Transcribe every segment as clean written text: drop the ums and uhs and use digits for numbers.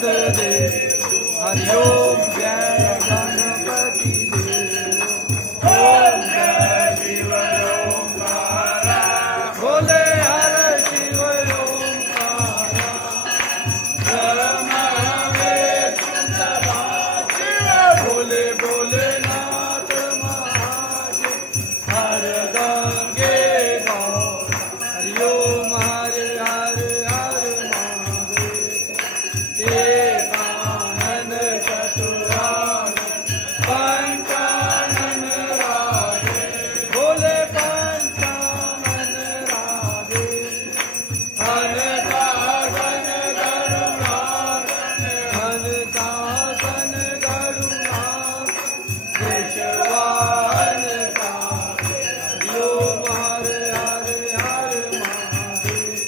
आनंद दे हरिओम जय गणपति देव ओम जय शिव ओंकारा बोले हर शिव ओंकारा धर्म हमें बोले बोले नाथ महादेव हर गंगे गौर हरिओम हर हर हर महादेव एकानन चतुरानन पंचानन राधे बोले पंचानन राधे हनता सन गरुणानन हनता सन गरुणानन विश्वान का हरिओम हर हर हर महादेव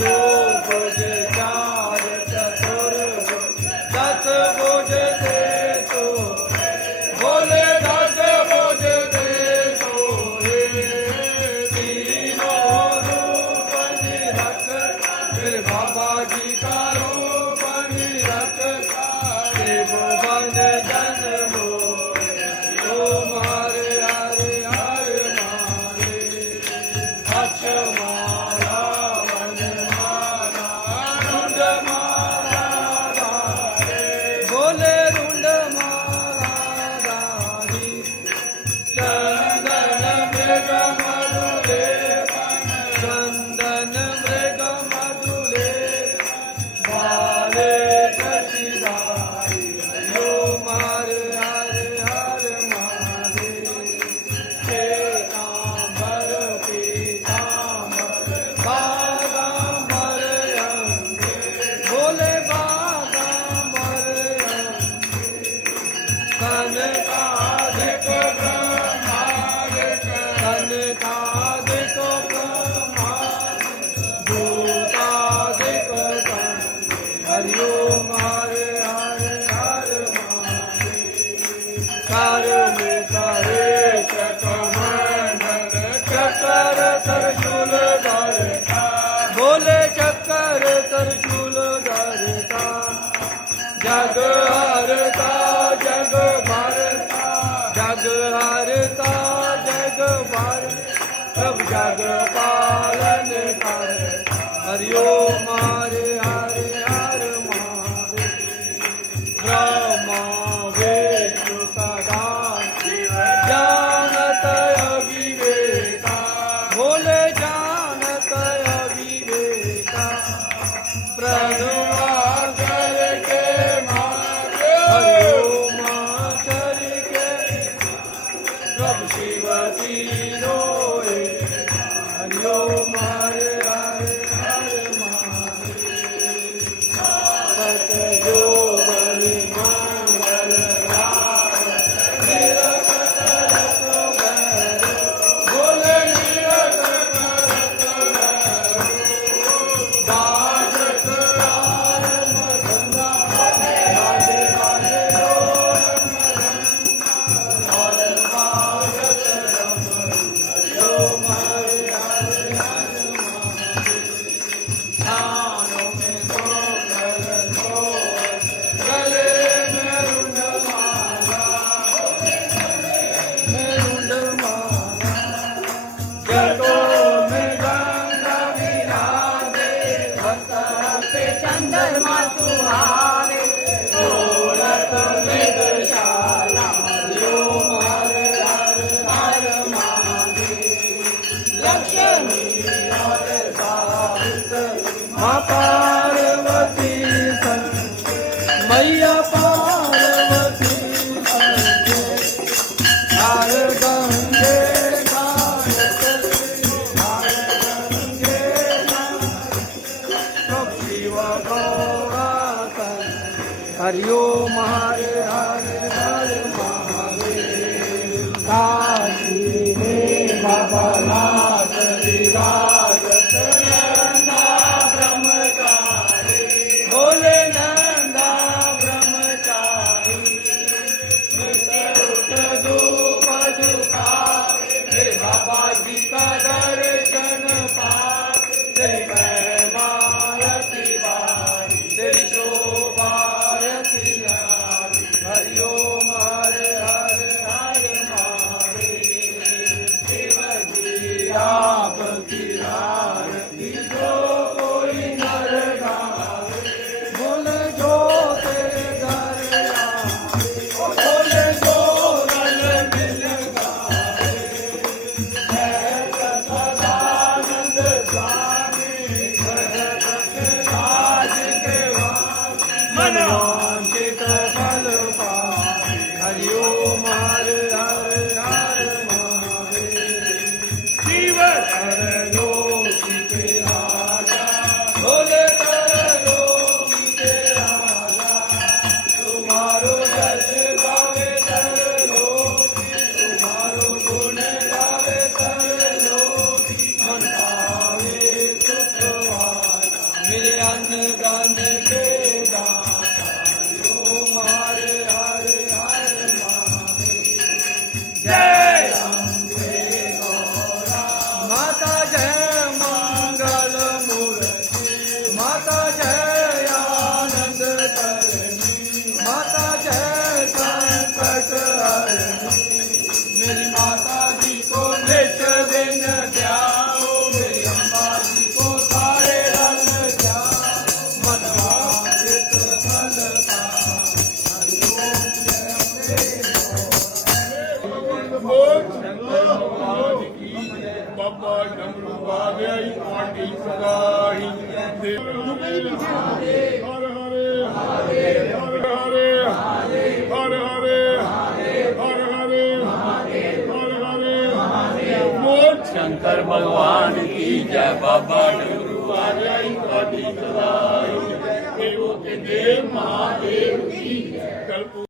जो भुज चार चतुर्भुज दस भुज दे तो बोले दस भुज दे तो तीनों रूप निरख फिर बाबा जी का रूप निरख त्रिभुवन जन ओम हर हर हर महादेव अक्षमाला वनमाला रुंड माला धारे बोले रुंड माला धारी चंदन मृग मधुले चंदन मृग मधुले बाले शशिधारी ओम हर हर हर महादेव श्वेतांबर पीतांबर बागांबर अंगे बोले बागांबर अंगे कनकाधिक ब्रह्मादिक कनकाधिक ब्रह्मादिक भूतादिक गण हरिओम हर हर हर महादेव करे चकमंडल चकर त्रिशूल धरता बोले चकर त्रिशूल धरता जग हरता जग भरता जग हरता जग भर सब जग पालन कर हरिओम हर हर हर महादेव ब्रह्मा विष्णु सदा शिव जानत अविवेका बोले जानत अविवेका प्रणवा करके मारे हरिओम करके प्रभु शिव तीनों हरिओम हर हर हर महादेव सतयो बलि मंगल राम निरखत रत भैरव बोले निरखत रत भैरव बाजत आरम धंधा बाजे बाजे ढोल मदन बाजत डमरू हरिओम हर हर हर महादेव कानों में गोगल सोच गले में रुंड माला जटों में गंगा विराजे हंस पे चंद्रमा सुहावे ढोलक मृगशाला हरिओम हर हर हर महादेव लक्ष्मी और सावित्री माँ पार्वती संग मैया पार्वती संग हर गंगे घाट हर गंगे घाट प्रभु शिव गौरातन हरिओम हर हर हर महादेव काशी में बाबा नाथ विराजत नंदा ब्रह्मचारी बोले नंदा ब्रह्मचारी उठ धूप दुखा बाबा जी का दर्शन पा तेरी महिमा रति बारी तेरी शोभा मनवांछित फल पावे हरि ओम हर हर हर महादेव शिव सरलोकी के राजा बोले सरलोकी के राजा तुम्हारो जस गावे सरलोकी तुम्हारो गुण गावे सरलोकी मन पावे सुख वाला मेरे अन्न दान के दाता ओम हर हर हर महादेव जय अम्बे गौरा माता जय मंगल मूर्ति माता जय आनंद करणी माता जय संकट हरणी मेरी माता जी को नित दिन ध्याओ मेरी अम्बा जी को सारे रंग ध्याओ मनवांछित फल पाओ हरि ओम जय अम्बे बाबा डमरू वाले पाटी सदाही हर हरे हर हरे हर हरे हर हरे हर हरे मोट शंकर भगवान की जय बाबा डमरू वाले पाटी सदाही देव के देव महादेव